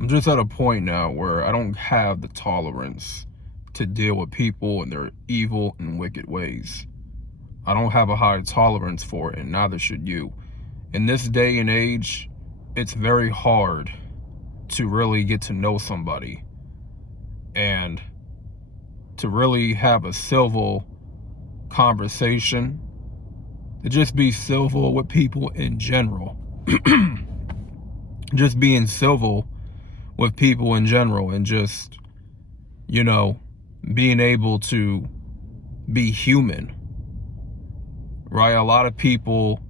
I'm just at a point now where I don't have the tolerance to deal with people and their evil and wicked ways. I don't have a high tolerance for it, and neither should you. In this day and age, it's very hard to really get to know somebody and to really have a civil conversation, to just be civil with people in general. Just being civil with people in general and just, being able to be human, right? A lot of people,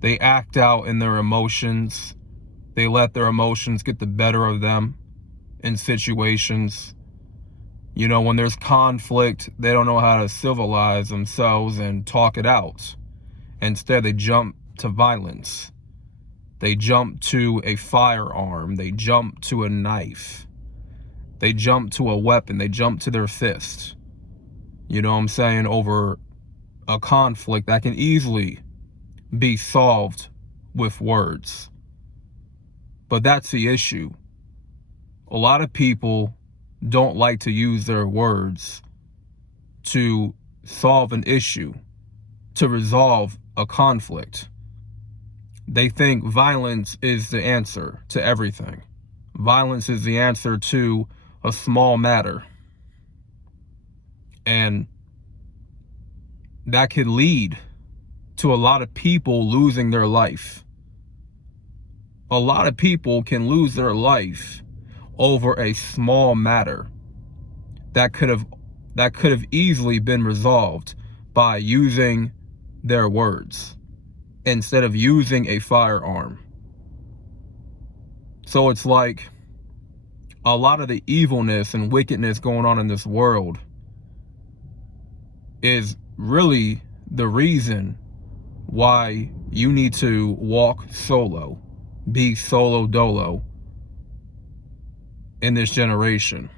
they act out in their emotions. They let their emotions get the better of them in situations. When there's conflict, they don't know how to civilize themselves and talk it out. Instead, they jump to violence. They jump to a firearm. They jump to a knife. They jump to a weapon. They jump to their fist. You know what I'm saying? Over a conflict that can easily be solved with words. But that's the issue. A lot of people don't like to use their words to solve an issue, to resolve a conflict. They think violence is the answer to everything. Violence is the answer to a small matter. And that could lead to a lot of people losing their life. A lot of people can lose their life over a small matter that could have easily been resolved by using their words instead of using a firearm. So it's like a lot of the evilness and wickedness going on in this world is really the reason why you need to walk solo, be solo dolo in this generation.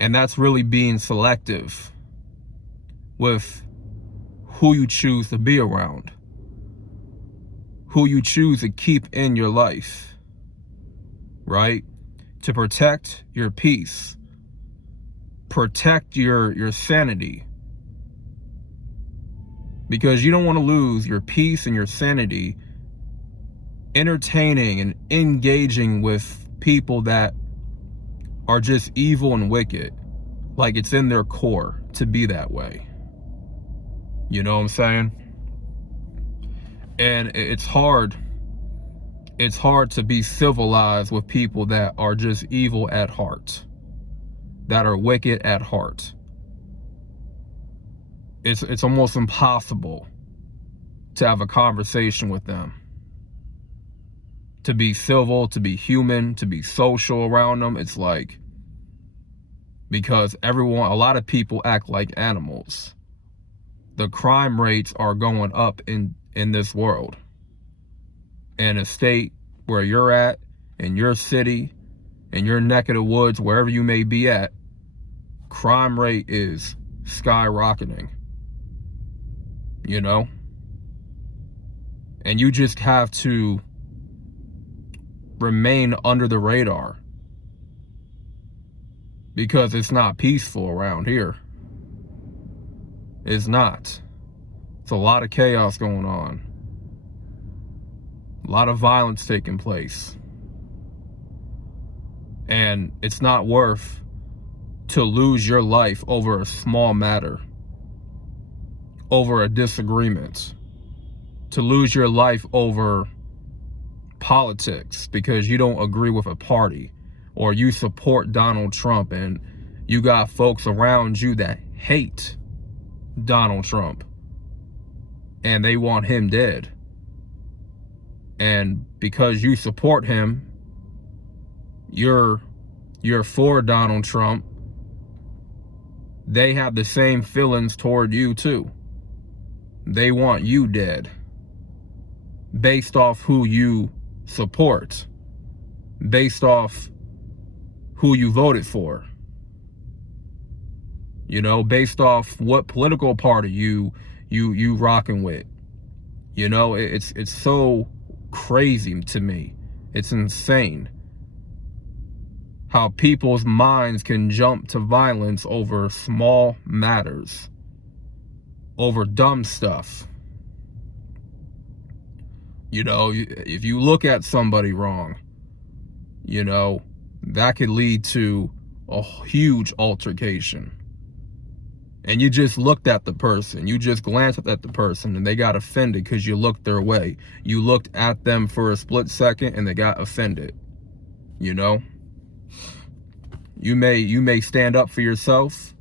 And that's really being selective with who you choose to be around, who you choose to keep in your life, right? To protect your peace, protect your sanity, because you don't want to lose your peace and your sanity entertaining and engaging with people that are just evil and wicked. Like it's in their core to be that way. You know what I'm saying? And it's hard to be civilized with people that are just evil at heart, that are wicked at heart. It's almost impossible to have a conversation with them, to be civil, to be human, to be social around them. It's like, because a lot of people act like animals. The crime rates are going up in this world. In a state where you're at, in your city, in your neck of the woods, wherever you may be at, crime rate is skyrocketing. And you just have to remain under the radar, because it's not peaceful around here. It's not. It's a lot of chaos going on. A lot of violence taking place. And it's not worth to lose your life over a small matter, over a disagreement, to lose your life over politics because you don't agree with a party, or you support Donald Trump and you got folks around you that hate Donald Trump and they want him dead. And because you support him, you're for Donald Trump, they have the same feelings toward you too. They want you dead based off who you support, based off who you voted for, based off what political party you rocking with. It's so crazy to me It's insane how people's minds can jump to violence over small matters, over dumb stuff. You know, if you look at somebody wrong, you know, that could lead to a huge altercation. And you just looked at the person, you just glanced at the person, and they got offended because you looked their way. You looked at them for a split second and they got offended. You know, you may stand up for yourself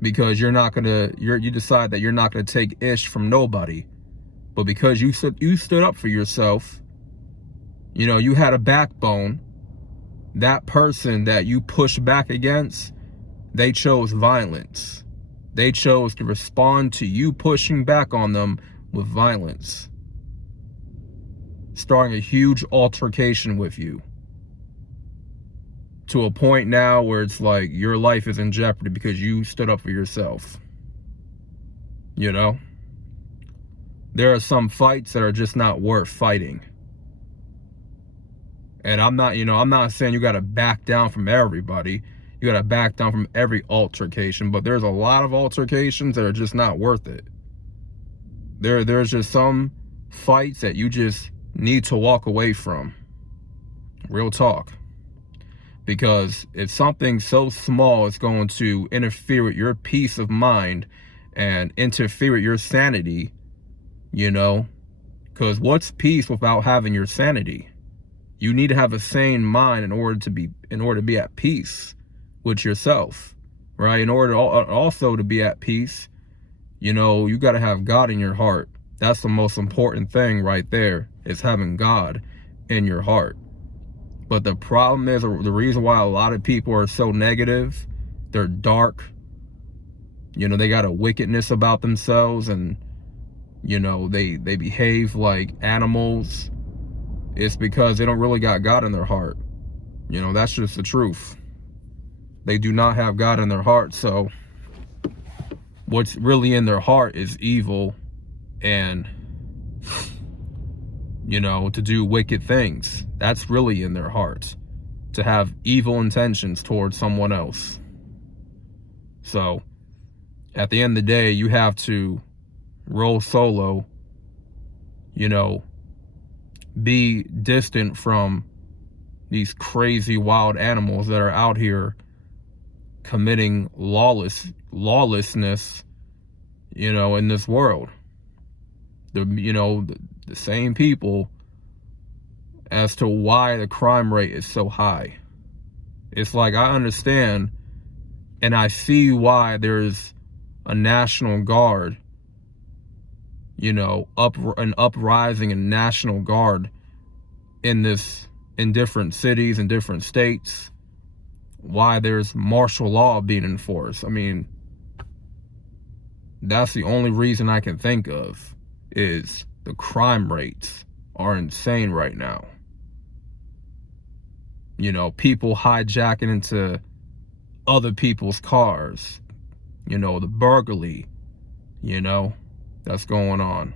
because you decide that you're not gonna take ish from nobody. But because you stood up for yourself, you know, you had a backbone. That person that you pushed back against, they chose violence. They chose to respond to you pushing back on them with violence, starting a huge altercation with you, to a point now where it's like your life is in jeopardy because you stood up for yourself. You know, there are some fights that are just not worth fighting. And I'm not saying you got to back down from everybody. You got to back down from every altercation, but there's a lot of altercations that are just not worth it. There's just some fights that you just need to walk away from. Real talk. Because if something so small is going to interfere with your peace of mind and interfere with your sanity, you know, because what's peace without having your sanity? You need to have a sane mind in order to be at peace with yourself, right? In order also to be at peace, you know, you got to have God in your heart. That's the most important thing right there, is having God in your heart. But the problem is, the reason why a lot of people are so negative, they're dark, you know, they got a wickedness about themselves, and, you know, they behave like animals. It's because they don't really got God in their heart. You know, that's just the truth. They do not have God in their heart. So what's really in their heart is evil and, you know, to do wicked things. That's really in their heart, to have evil intentions towards someone else. So at the end of the day, you have to roll solo, you know, be distant from these crazy wild animals that are out here committing lawlessness, you know, in this world. The same people as to why the crime rate is so high. It's like, I understand and I see why there's a National Guard, you know, an uprising in National Guard in different cities and different states, why there's martial law being enforced. I mean, that's the only reason I can think of, is the crime rates are insane right now. You know, people hijacking into other people's cars, you know, the burglary, you know, that's going on.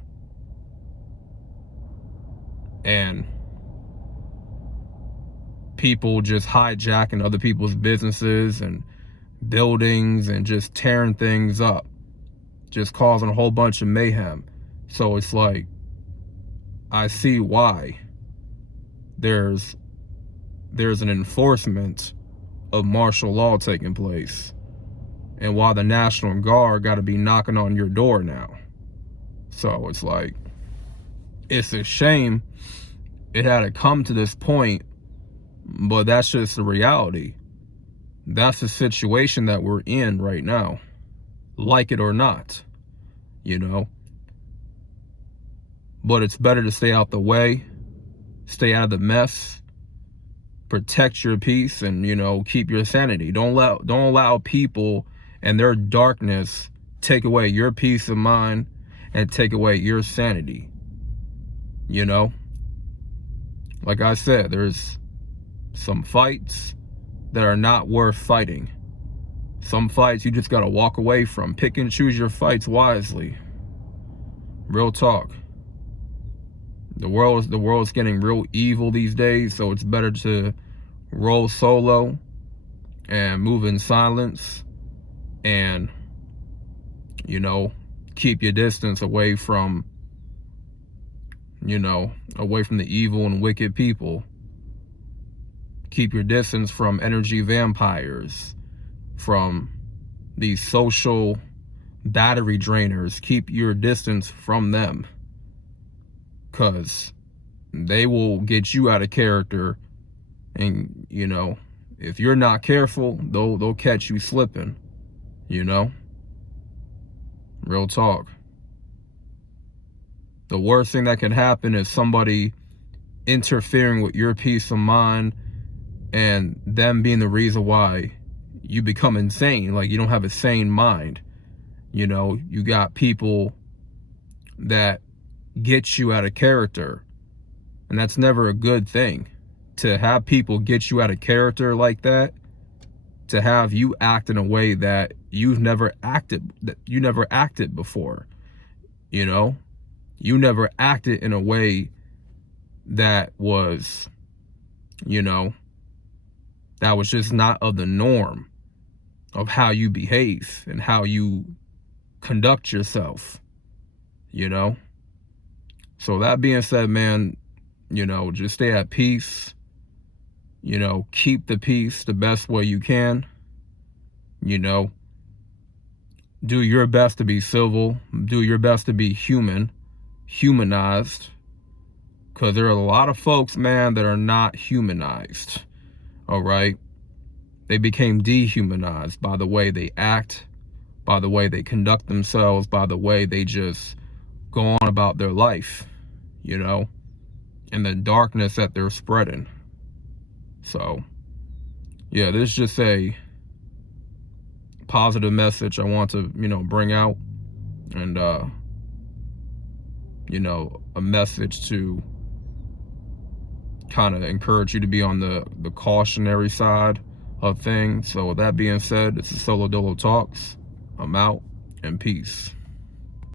And people just hijacking other people's businesses and buildings and just tearing things up, just causing a whole bunch of mayhem. So it's like, I see why there's an enforcement of martial law taking place, and why the National Guard got to be knocking on your door now. So it's like, it's a shame it had to come to this point, but that's just the reality. That's the situation that we're in right now, like it or not, you know. But it's better to stay out the way, stay out of the mess, protect your peace, and, you know, keep your sanity. Don't allow people and their darkness take away your peace of mind and take away your sanity. You know, like I said, there's some fights that are not worth fighting. Some fights you just gotta walk away from. Pick and choose your fights wisely. Real talk. The world's getting real evil these days, so it's better to roll solo and move in silence and, you know, keep your distance away from, away from the evil and wicked people. Keep your distance from energy vampires, from these social battery drainers. Keep your distance from them, because they will get you out of character, and if you're not careful, they'll catch you slipping. Real talk. The worst thing that can happen is somebody interfering with your peace of mind and them being the reason why you become insane. Like, you don't have a sane mind. You got people that get you out of character, and that's never a good thing. To have people get you out of character like that, to have you act in a way that you never acted before. You never acted in a way that was, that was just not of the norm of how you behave and how you conduct yourself. So that being said, man, just stay at peace. Keep the peace the best way you can. Do your best to be civil. Do your best to be humanized. Because there are a lot of folks, man, that are not humanized. All right? They became dehumanized by the way they act, by the way they conduct themselves, by the way they just go on about their life, and the darkness that they're spreading. So, yeah, this is just a positive message I want to, bring out, and, a message to kind of encourage you to be on the cautionary side of things. So with that being said, this is Solo Dolo Talks. I'm out, and peace.